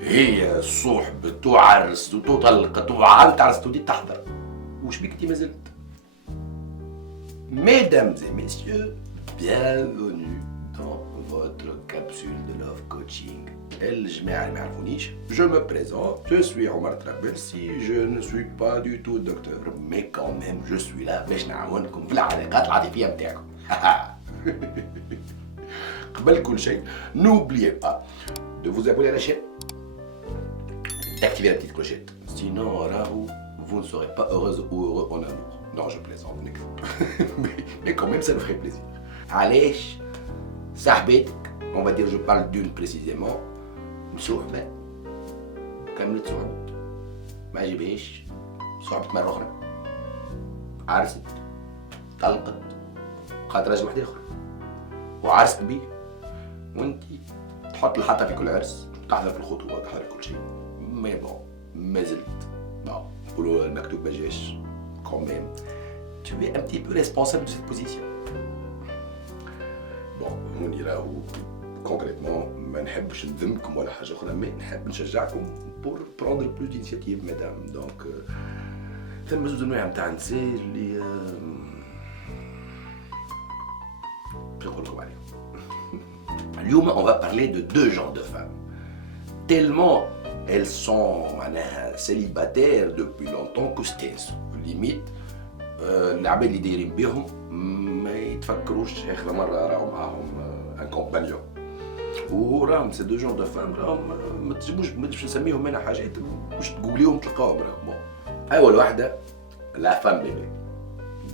هي صحبت وعرست وطلقت وعاودت عرست وديت تحضر. وش بيك انت مازلت؟ Mesdames et messieurs, bienvenue dans votre capsule de love coaching. الجماعة اللي ما يعرفونيش، je me présente, je suis Omar Trabelsi, je ne suis pas du tout docteur, mais quand même je suis là باش نعاونكم في العلاقات العاطفية نتاعكم. قبل كل شيء, n'oubliez pas de vous abonner à la chaîne, d'activer la petite clochette. Sinon, راهو, vous ne serez pas heureuse ou heureux en amour. Non, je plaisante, mais quand même, ça me ferait plaisir. علاش صاحبتك, on va dire, je parle d'une précisément, صحبة كملت صحبت ما عجبهاش, صحبت مرة أخرى, عرست, طلقت, خاطر راجل واحد آخر, وعرست بيه, وانتي تحط الحطة في كل عرس, تحضر في الخطوة, تحضر في كل شيء. مي بون, ما زلت, نقولوا المكتوب ما جاش. Quand même, tu es un petit peu responsable de cette position. Bon, on dira concrètement, ما نحبش نذمكم ولا حاجة أخرى, mais نحب نشجعكم pour prendre plus d'initiative, mesdames. Donc, ثم زوج أنواع نتاع النساء اللي باش نقول لكم عليهم. اليوم on va parler de deux genres de femmes. Tellement elles sont célibataires depuis longtemps que استانسوا. ليميت العباد اللي دايرين بيهم ما يتفكروش اخر مره راهو معاهم ان كومبانيون. وراهم سي دو جون دو فام, راهم ما تجيبوش نسميهم انا حاجات واش تقوليهم تلقاهم. راهم بون, اول واحده لا فام بيبي.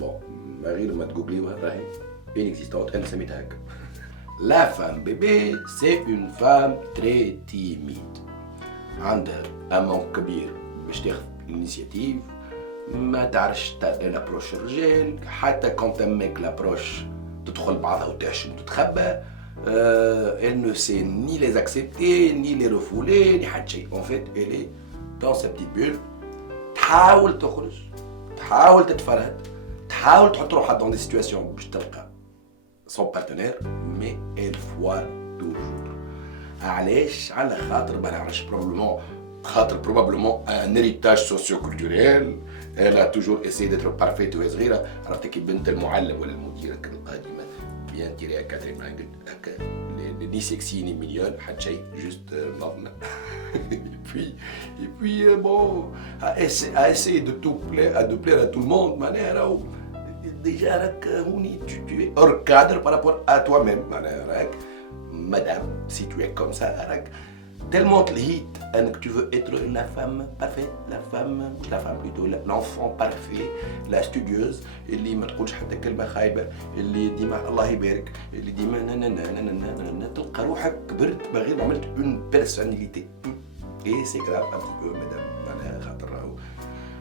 بون, ما غير ما تقوليوها راهي انيكزيستونت, انا سميتها هكا. لا فام بيبي سي اون فام تري تيميد, عندها امون كبير باش تاخذ الانيسياتيف, ما تعرفش تابروش الرجال, حتى كون تمك لابروش تدخل بعضها وتحشم وتتخبى. elle ne sait ni les accepter, ni les refouler, ni حتى شيء. En fait, elle est dans sa petite bulle, تحاول تخرج, تحاول تتفرهد, تحاول تحط روحها dans des situations باش تلقى son partenaire, mais elle foire toujours. علاش؟ على خاطر ما نعرفش, probablement un héritage socio-culturel. Elle a toujours essayé d'être parfaite وهي صغيرة. عرفتي كي بنت المعلم ولا المدير القديمة, bien tiré à quatre épingles, ni sexy ni mignonne, حتى شيء, juste نظمة. Et puis bon, à essayer de plaire à tout le monde, معناها راهو déjà راك هوني tu es hors cadre par rapport à toi-même. معناها راك madame, si tu es comme ça, راك tellement الهيت انك tu veux être la femme parfaite, la femme plutôt, l'enfant parfait, la studieuse اللي ما تقولش حتى كلمه خايبه, اللي ديما الله يبارك, اللي ديما نا تلقى روحك كبرت من غير ما عملت une personnalité. Et c'est grave un petit peu, mesdames, معناها خاطر راهو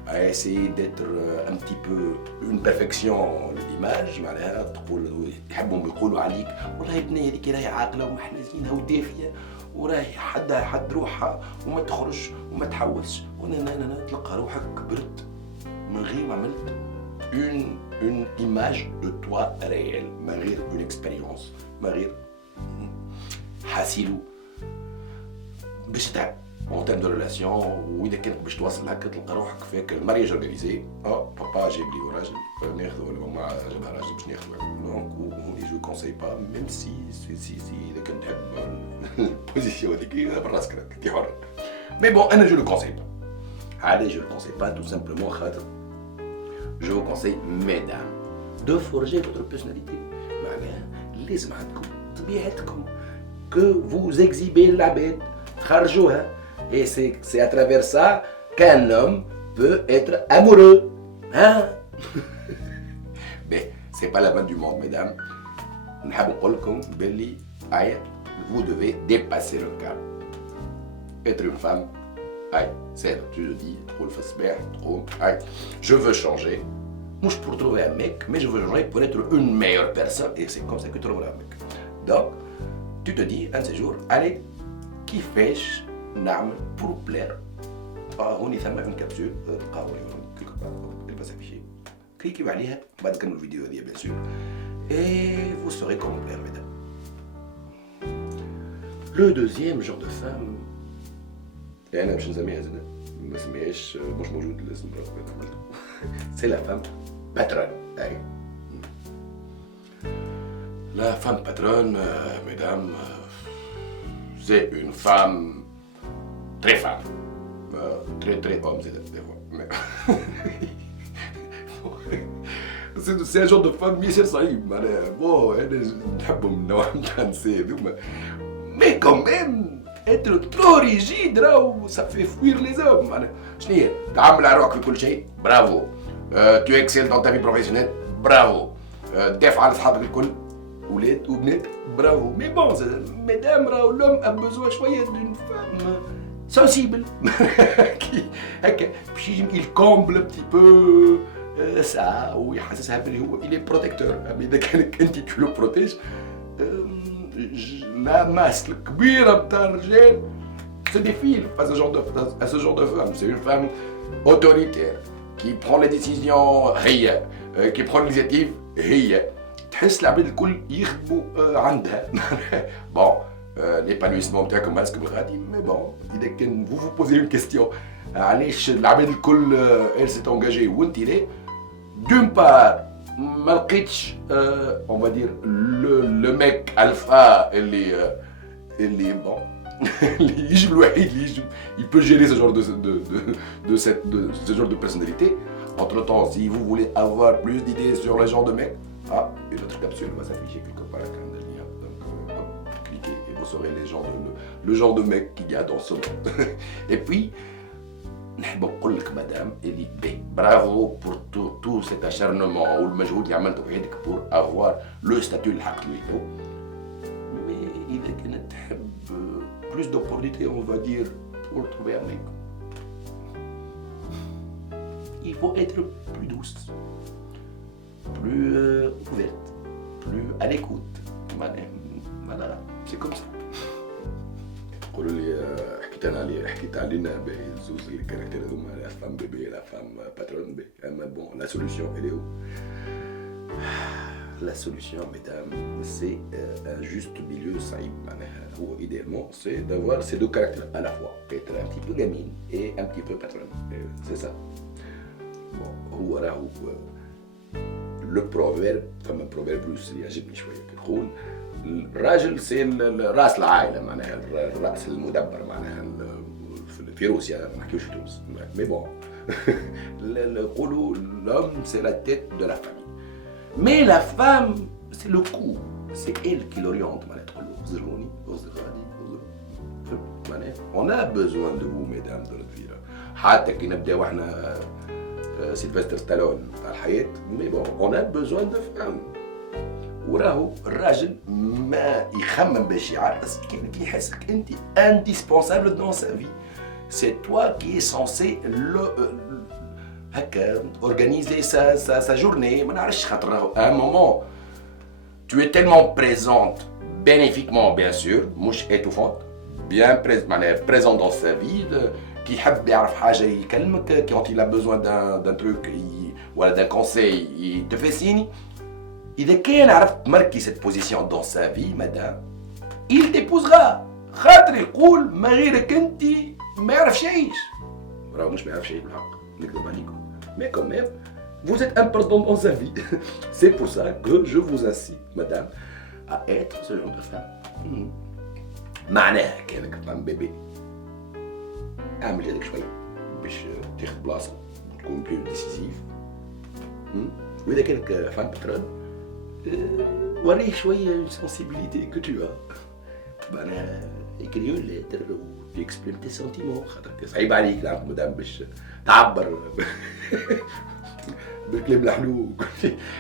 à essayer d'être un petit peu une perfection l'image. معناها تقول يحبوا يقولوا عليك والله بنيه هذيك راهي عاقله ومحنزينها ودافيه وراهي حد روحها وما تخرج وما تحوسش, وانا تلقى روحك كبرت من غير ما عملت une image de toi réelle, ما غير une expérience, ما غير حاسيلو باش تعب en termes de relation. واذا كانت باش توصل هكا تلقى روحك فيك المارياج اورغانيزي, بابا جاب لي راجل ناخذ, ولا ماما جابها راجل باش ناخذ. دونك جو كونساي با, ميم سي اذا كنت تحب البوزيسيون هذيك براسك راك انت حر. مي بون, انا جو لو كونساي با. علاش جو لو كونساي با؟ تو سامبلومون خاطر جو vous conseille, mesdames, de forger votre personnalité. معناها لازم عندكم طبيعتكم, que vous exhibez العباد, خرجوها. Et c'est à travers ça qu'un homme peut être amoureux. Hein? Mais c'est pas la fin du monde, mesdames. Vous devez dépasser le cap. Être une femme, c'est, tu le dis, trop le fasbert, trop. Je veux changer. Moi, pour trouver un mec, mais je veux changer pour être une meilleure personne. Et c'est comme ça que tu trouveras un mec. Donc, tu te dis un séjour, allez, qui fais-je نعمل pour plaire. هوني ثم une capsule تلقاو quelque part, elle va s'afficher. Cliquez عليها بعد كملوا الفيديو هذه bien sûr, et vous saurez comment plaire, mesdames. Le deuxième genre de femme, et أنا باش نسميها زاد ما نسميهاش مش موجود الاسم c'est la femme patronne. La femme patronne, mesdames, c'est une femme très femme. Très homme, c'est des fois. Mais... c'est un genre de femme مش صعيب معناها بون انا نحبهم النوع نتاع النساء هذوما mais quand même être trop rigide راهو ça fait fuir les hommes معناها شنو هي تعمل على روحك في كل شيء برافو tu excelles dans ta vie professionnelle برافو تدافع على اصحابك الكل ولاد وبنات برافو مي بون مدام راهو لوم a besoin شويه d'une femme sensible qui هكا باش يجي il comble un petit peu ça ويحسسها باللي هو il est protecteur اما اذا كانك انت tu le protèges لا ماس الكبيره بتاع الرجال se défile à ce genre de femme. C'est une femme autoritaire qui prend les décisions هي qui prend l'initiative هي تحس العباد الكل يخدموا عندها bon l'épanouissement بتاعكم ماسك بالغادي mais bon اذا كان vous posez une question علاش العباد الكل elle s'est engagée وانت لا d'une part ما لقيتش on va dire le mec alpha اللي bon اللي يجي الوحيد اللي يجي il peut gérer ce genre ce genre de personnalité. Entre temps, si vous voulez avoir plus d'idées sur les genres de mecs, une autre capsule va s'afficher quelque part avec un lien. Donc cliquez et vous saurez le genre de mec qu'il y a dans ce monde. Et puis نحب نقول لك مدام اللي برافو pour tout cet acharnement والمجهود اللي عملته في يدك pour avoir le statut اللي حقت له. Mais إذا كانت تحب plus d'opportunités, on va dire, pour trouver un mec, il faut être plus douce, plus ouverte, plus à l'écoute. Voilà, c'est comme ça. قولوا لي حكيت علينا بزوز الكاركتير هذوما لا فام بيبي لا فام باترون بي اما بون لا سوليسيون elle est où? La solution, mesdames, c'est un juste milieu صعيب معناها هو idéalement c'est d'avoir ces deux caractères à la fois être un petit peu gamine et un petit peu patronne c'est ça. Bon هو راهو le proverbe فما proverbe روسي يعجبني شويه يقول الراجل سي راس العائله معناها الراس المدبر معناها في روسيا ما نحكيوش في تونس مي بون يقولوا l'homme c'est la tête de la famille. Mais la femme, c'est le coup. C'est elle qui l'oriente. On a besoin de vous, mesdames, de notre vie. حتى كي نبداو احنا سيلفستر ستالون تاع الحياة. Mais bon, on a besoin de femmes. وراهو الراجل ما يخمم باش يعرس كي يحسك انت indispensable dans sa vie. C'est toi qui es censé organiser sa journée. À un moment, tu es tellement présente, bénéfiquement bien sûr, مش étouffante, bien présente dans sa vie, qui يحب يعرف حاجة يكلمك, quand il a besoin d'un truc ou d'un conseil, il te fait signe. إذا كان عرفت تمركي cette position dans sa vie, madame, il t'épousera. خاطر يقول ما غيرك انت ما يعرف شيء. راهو مش ما يعرف شيء بالحق، نكذب عليكم. Mais quand même, vous êtes important dans sa vie. C'est pour ça que je vous incite, madame, à être ce genre de femme. معناها كانك فام بيبي اعمل هذيك شويه باش تاخذ بلاصه وتكون بلو ديسيزيف. واذا كانك فام باترون وريه شويه sensibilité que tu as. معناها écris une lettre ou tu exprimes tes sentiments. خاطر صعيب عليك نعرف مدام باش تعبر بالكلام الحلو.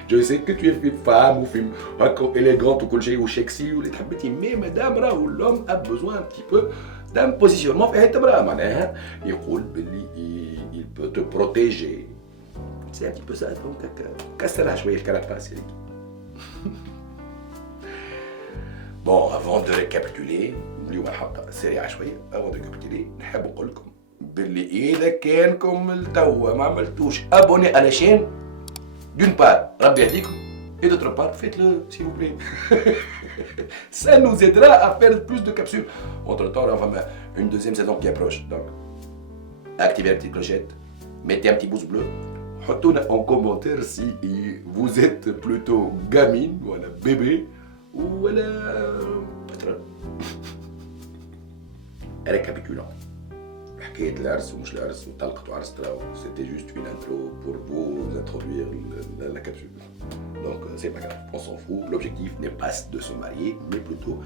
جو سي كو تو في فام وفي هكا élégante وكل شيء وشيكسي واللي تحبتي مي مدام راهو لوم ا بوزوان ان بتي بو دان بوزيسيونمون في هاي التمرة معناها يقول باللي il peut te protéger. C'est un petit peu ça donc كسرها شويه الكرافاس هذيك. Bon, avant de récapituler, اليوم الحلقة سريعة شوية. Avant de récapituler, نحب نقول لكم باللي إذا كانكم التوا ما عملتوش أبوني على شين، d'une part ربي يهديكم، Et d'autre part, faites-le, s'il vous plaît. Ça nous aidera à faire plus de capsules. Entre-temps, on va mettre une deuxième saison qui approche. Donc, activez la petite clochette, mettez un petit pouce bleu. Mettez en commentaire si vous êtes plutôt gamine, ou un bébé, ou un patron. Récapitulons. حكاية العرس ومش العرس وطلقت وعرس c'était juste une intro pour vous introduire la capsule. Donc c'est pas grave, on s'en fout. L'objectif n'est pas de se marier, mais plutôt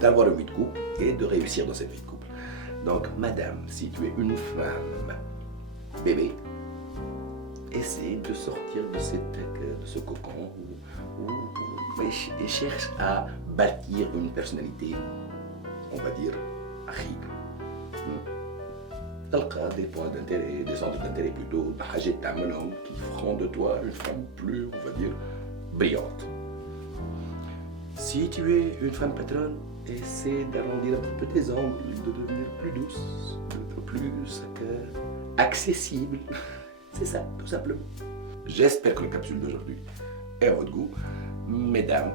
d'avoir une vie de couple et de réussir dans cette vie de couple. Donc madame, si tu es une femme bébé, essaie de sortir de ce cocon et cherche à bâtir une personnalité, on va dire, riche. تلقى des points d'intérêt, des centres d'intérêt plutôt, حاجات تعملهم qui feront de toi une femme plus, on va dire, brillante. Si tu es une femme patronne, essaie d'arrondir un petit peu tes angles, de devenir plus douce, d'être plus accessible. C'est ça, tout simplement. J'espère que la capsule d'aujourd'hui est à votre goût. Mesdames,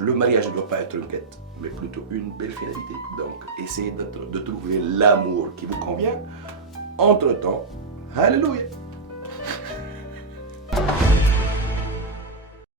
le mariage ne doit pas être une quête, mais plutôt une belle finalité. Donc, essayez de trouver l'amour qui vous convient. Entre-temps, Alléluia!